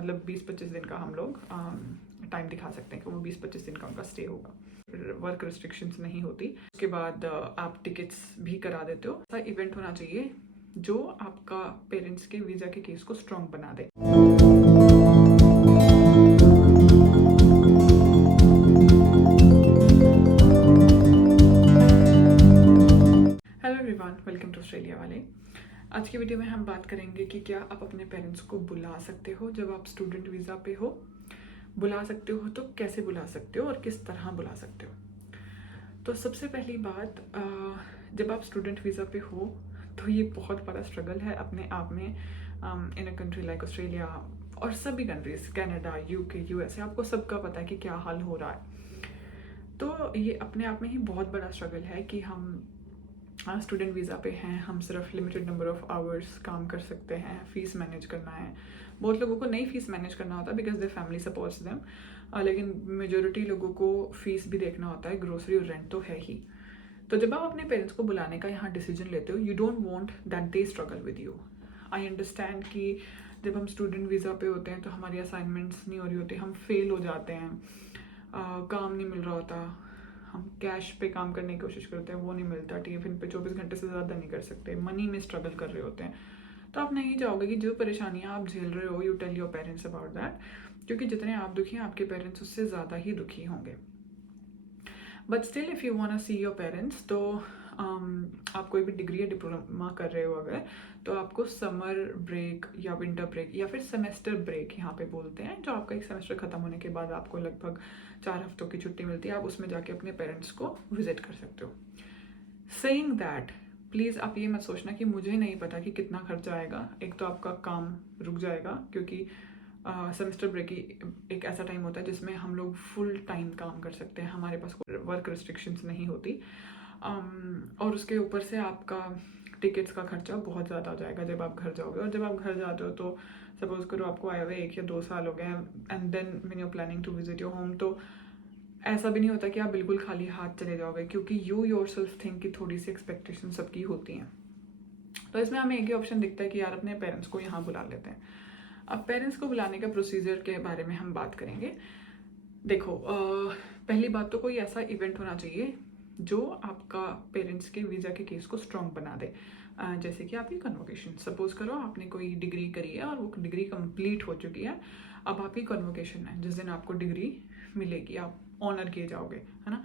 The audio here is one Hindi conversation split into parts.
मतलब 20-25 दिन का हम लोग टाइम दिखा सकते हैं कि वो 20-25 दिन का उनका स्टे होगा। वर्क रिस्ट्रिक्शंस नहीं होती। उसके बाद आप टिकट्स भी करा देते हो। ऐसा इवेंट होना चाहिए जो आपका पेरेंट्स के वीज़ा के केस को स्ट्रॉन्ग बना दे। Hello everyone, welcome to Australia वाले। आज की वीडियो में हम बात करेंगे कि क्या आप अपने पेरेंट्स को बुला सकते हो जब आप स्टूडेंट वीज़ा पे हो। बुला सकते हो तो कैसे बुला सकते हो और किस तरह बुला सकते हो। तो सबसे पहली बात, जब आप स्टूडेंट वीज़ा पे हो तो ये बहुत बड़ा स्ट्रगल है अपने आप में। इन अ कंट्री लाइक ऑस्ट्रेलिया और सभी कंट्रीज, कनाडा, यूके, यूएसए, आपको सबका पता है कि क्या हाल हो रहा है। तो ये अपने आप में ही बहुत बड़ा स्ट्रगल है कि हम स्टूडेंट वीज़ा पे हैं, हम सिर्फ लिमिटेड नंबर ऑफ आवर्स काम कर सकते हैं, फ़ीस मैनेज करना है। बहुत लोगों को नहीं फ़ीस मैनेज करना होता because they family supports them, लेकिन मेजोरिटी लोगों को फ़ीस भी देखना होता है, ग्रोसरी और रेंट तो है ही। तो जब आप अपने पेरेंट्स को बुलाने का यहाँ डिसीजन लेते हो, you don't want that they struggle with you. I understand कि जब हम स्टूडेंट वीज़ा पे होते हैं तो हमारी असाइनमेंट्स नहीं हो रही होती, हम फेल हो जाते हैं, काम नहीं मिल रहा होता, हम कैश पे काम करने की कोशिश करते हैं, वो नहीं मिलता, टीएफएन पे 24 घंटे से ज़्यादा नहीं कर सकते, मनी में स्ट्रगल कर रहे होते हैं। तो आप नहीं चाहोगे कि जो परेशानियाँ आप झेल रहे हो, you tell your parents about that, क्योंकि जितने आप दुखी हैं आपके पेरेंट्स उससे ज़्यादा ही दुखी होंगे। But still if you want to see your parents, तो आप कोई भी डिग्री या डिप्लोमा कर रहे हो अगर, तो आपको समर ब्रेक या विंटर ब्रेक या फिर सेमेस्टर ब्रेक यहाँ पे बोलते हैं, जो आपका एक सेमेस्टर ख़त्म होने के बाद आपको लगभग 4 हफ्तों की छुट्टी मिलती है, आप उसमें जाके अपने पेरेंट्स को विजिट कर सकते हो। सेइंग दैट, प्लीज़ आप ये मत सोचना कि मुझे नहीं पता कि कितना खर्चा आएगा। एक तो आपका काम रुक जाएगा क्योंकि सेमेस्टर ब्रेक ही एक ऐसा टाइम होता है जिसमें हम लोग फुल टाइम काम कर सकते हैं, हमारे पास वर्क रिस्ट्रिक्शंस नहीं होती। और उसके ऊपर से आपका टिकट्स का खर्चा बहुत ज़्यादा हो जाएगा जब आप घर जाओगे। और जब आप घर जाते हो तो सपोज करो आपको आए हुए 1 या 2 साल हो गए हैं, and then when you are planning to visit your home, तो ऐसा भी नहीं होता कि आप बिल्कुल खाली हाथ चले जाओगे, क्योंकि यू योरसेल्फ थिंक कि थोड़ी सी एक्सपेक्टेशन सबकी होती हैं। तो इसमें हमें एक ही ऑप्शन दिखता है कि यार अपने पेरेंट्स को यहाँ बुला लेते हैं। अब पेरेंट्स को बुलाने का प्रोसीजर के बारे में हम बात करेंगे। देखो, पहली बात तो कोई ऐसा इवेंट होना चाहिए जो आपका पेरेंट्स के वीज़ा के केस को स्ट्रॉन्ग बना दे। जैसे कि आपकी कन्वोकेशन, सपोज करो आपने कोई डिग्री करी है और वो डिग्री कंप्लीट हो चुकी है, अब आपकी कन्वोकेशन है, जिस दिन आपको डिग्री मिलेगी, आप ऑनर किए जाओगे, है ना।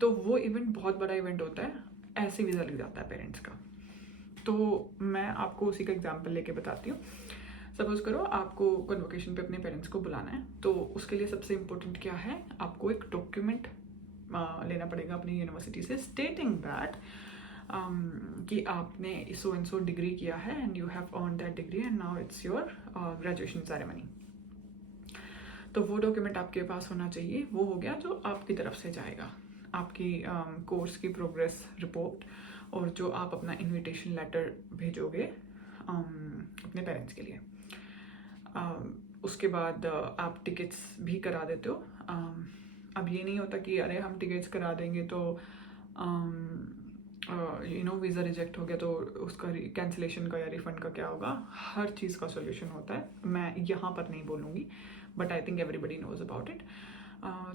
तो वो इवेंट बहुत बड़ा इवेंट होता है, ऐसे वीज़ा लग जाता है पेरेंट्स का। तो मैं आपको उसी का एग्जाम्पल लेके बताती हूँ। सपोज करो आपको कन्वोकेशन पे अपने पेरेंट्स को बुलाना है, तो उसके लिए सबसे इम्पोर्टेंट क्या है, आपको एक डॉक्यूमेंट लेना पड़ेगा अपनी यूनिवर्सिटी से, स्टेटिंग दैट कि आपने सो एंड सो डिग्री किया है and you have earn that degree and now it's your graduation ceremony. तो वो डॉक्यूमेंट आपके पास होना चाहिए। वो हो गया जो आपकी तरफ से जाएगा, आपकी कोर्स की प्रोग्रेस रिपोर्ट, और जो आप अपना इनविटेशन लेटर भेजोगे अपने पेरेंट्स के लिए। उसके बाद आप टिकट्स भी करा देते हो। अब ये नहीं होता कि अरे हम टिकट्स करा देंगे तो वीज़ा रिजेक्ट हो गया तो उसका कैंसिलेशन का या रिफ़ंड का क्या होगा। हर चीज़ का सोल्यूशन होता है, मैं यहाँ पर नहीं बोलूँगी, but I think everybody nose about it.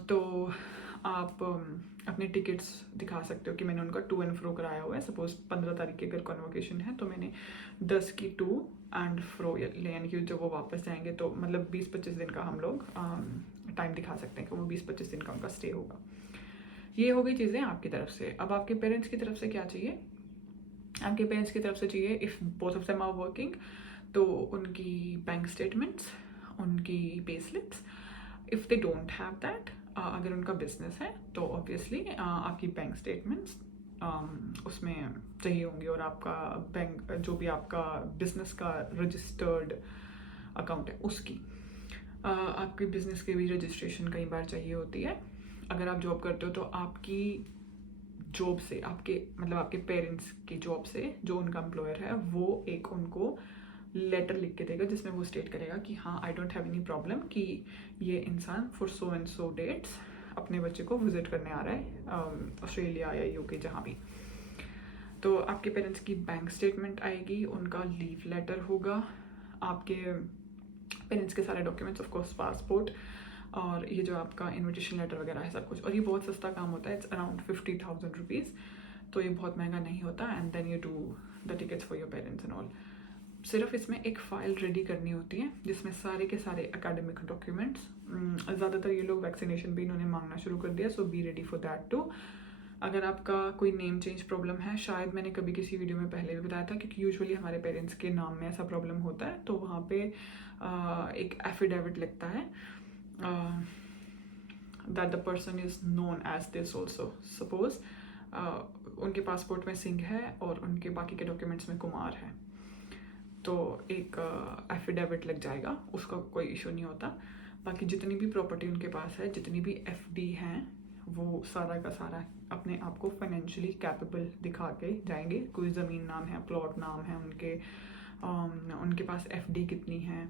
तो आप अपने टिकट्स दिखा सकते हो कि मैंने उनका टू एंड फ्रो कराया हुआ है। सपोज 15 तारीख की अगर कन्वोकेशन है तो मैंने 10 की टू एंड फ्रो, यानी कि जब वो वापस जाएंगे तो मतलब 20-25 दिन का हम लोग टाइम दिखा सकते हैं कि वो 20-25 दिन का उनका स्टे होगा। ये हो गई चीज़ें आपकी तरफ से। अब आपके पेरेंट्स की तरफ से क्या चाहिए? आपके पेरेंट्स की तरफ से चाहिए, if both of them are working, तो उनकी बैंक स्टेटमेंट्स, उनकी pay slips. If they don't have that, अगर उनका बिजनेस है तो ऑब्वियसली आपकी बैंक स्टेटमेंट्स उसमें चाहिए होंगी, और आपका बैंक, जो भी आपका बिजनेस का रजिस्टर्ड अकाउंट है उसकी, आपके बिजनेस की भी रजिस्ट्रेशन कई बार चाहिए होती है। अगर आप जॉब करते हो तो आपकी जॉब से, आपके मतलब आपके पेरेंट्स की जॉब से जो उनका एम्प्लॉयर है वो एक उनको लेटर लिख के देगा जिसमें वो स्टेट करेगा कि हाँ, I don't have any problem कि ये इंसान for so and so that's अपने बच्चे को विजिट करने आ रहा है, ऑस्ट्रेलिया या यूके जहाँ भी। तो आपके पेरेंट्स की बैंक स्टेटमेंट आएगी, उनका लीव लेटर होगा, आपके पेरेंट्स के सारे डॉक्यूमेंट्स, ऑफ कोर्स पासपोर्ट, और ये जो आपका इनविटेशन लेटर वगैरह है सब कुछ। और ये बहुत सस्ता काम होता है, इट्स अराउंड 50,000 रुपीज़, तो ये बहुत महंगा नहीं होता। And then you do the tickets for your parents and all. सिर्फ इसमें एक फ़ाइल रेडी करनी होती है जिसमें सारे के सारे एकेडमिक डॉक्यूमेंट्स, ज़्यादातर ये लोग वैक्सीनेशन भी इन्होंने मांगना शुरू कर दिया, so be ready for that too. अगर आपका कोई नेम चेंज प्रॉब्लम है, शायद मैंने कभी किसी वीडियो में पहले भी बताया था, क्योंकि यूजुअली हमारे पेरेंट्स के नाम में ऐसा प्रॉब्लम होता है, तो वहाँ पे एक एफिडेविट लिखता है that the person is known as this also. Suppose उनके पासपोर्ट में सिंह है और उनके बाकी के डॉक्यूमेंट्स में कुमार है, तो एक एफिडेविट लग जाएगा, उसका कोई इशू नहीं होता। बाकी जितनी भी प्रॉपर्टी उनके पास है, जितनी भी एफडी हैं, वो सारा का सारा अपने आप को फाइनेंशियली कैपेबल दिखा के जाएंगे। कोई ज़मीन नाम है, प्लॉट नाम है उनके पास एफडी कितनी है।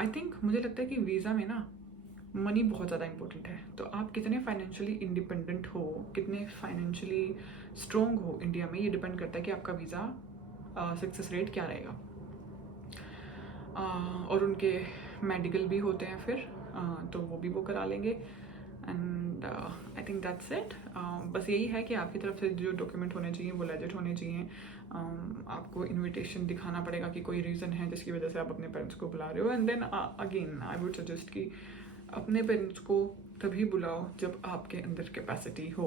आई थिंक मुझे लगता है कि वीज़ा में ना मनी बहुत ज़्यादा इंपॉर्टेंट है। तो आप कितने फाइनेंशियली इंडिपेंडेंट हो, कितने फाइनेंशियली स्ट्रॉन्ग हो इंडिया में, ये डिपेंड करता है कि आपका वीज़ा सक्सेस रेट क्या रहेगा। और उनके मेडिकल भी होते हैं फिर, तो वो भी वो करा लेंगे। And I think that's it. बस यही है कि आपकी तरफ से जो डॉक्यूमेंट होने चाहिए वो लेजिट होने चाहिए। आपको इनविटेशन दिखाना पड़ेगा कि कोई रीज़न है जिसकी वजह से आप अपने पेरेंट्स को बुला रहे हो। And then again I would suggest कि अपने पेरेंट्स को तभी बुलाओ जब आपके अंदर कैपेसिटी हो।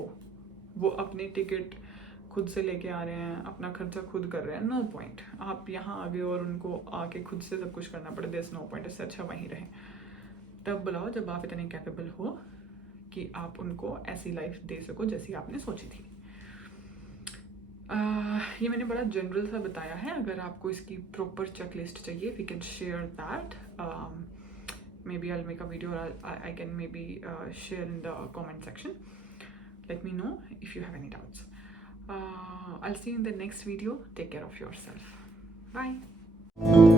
वो अपनी टिकट खुद से लेके आ रहे हैं, अपना खर्चा खुद कर रहे हैं, नो पॉइंट। आप यहाँ आ गए और उनको आके खुद से सब कुछ करना पड़े, देयर इज नो पॉइंट। इससे अच्छा वहीं रहें। तब बुलाओ जब आप इतने कैपेबल हो कि आप उनको ऐसी लाइफ दे सको जैसी आपने सोची थी। ये मैंने बड़ा जनरल सा बताया है। अगर आपको इसकी प्रॉपर चेकलिस्ट चाहिए, we can share that. maybe I'll make a video, or I can maybe share in the comment section. Let me know if you have any doubts. I'll see you in the next video. Take care of yourself. Bye.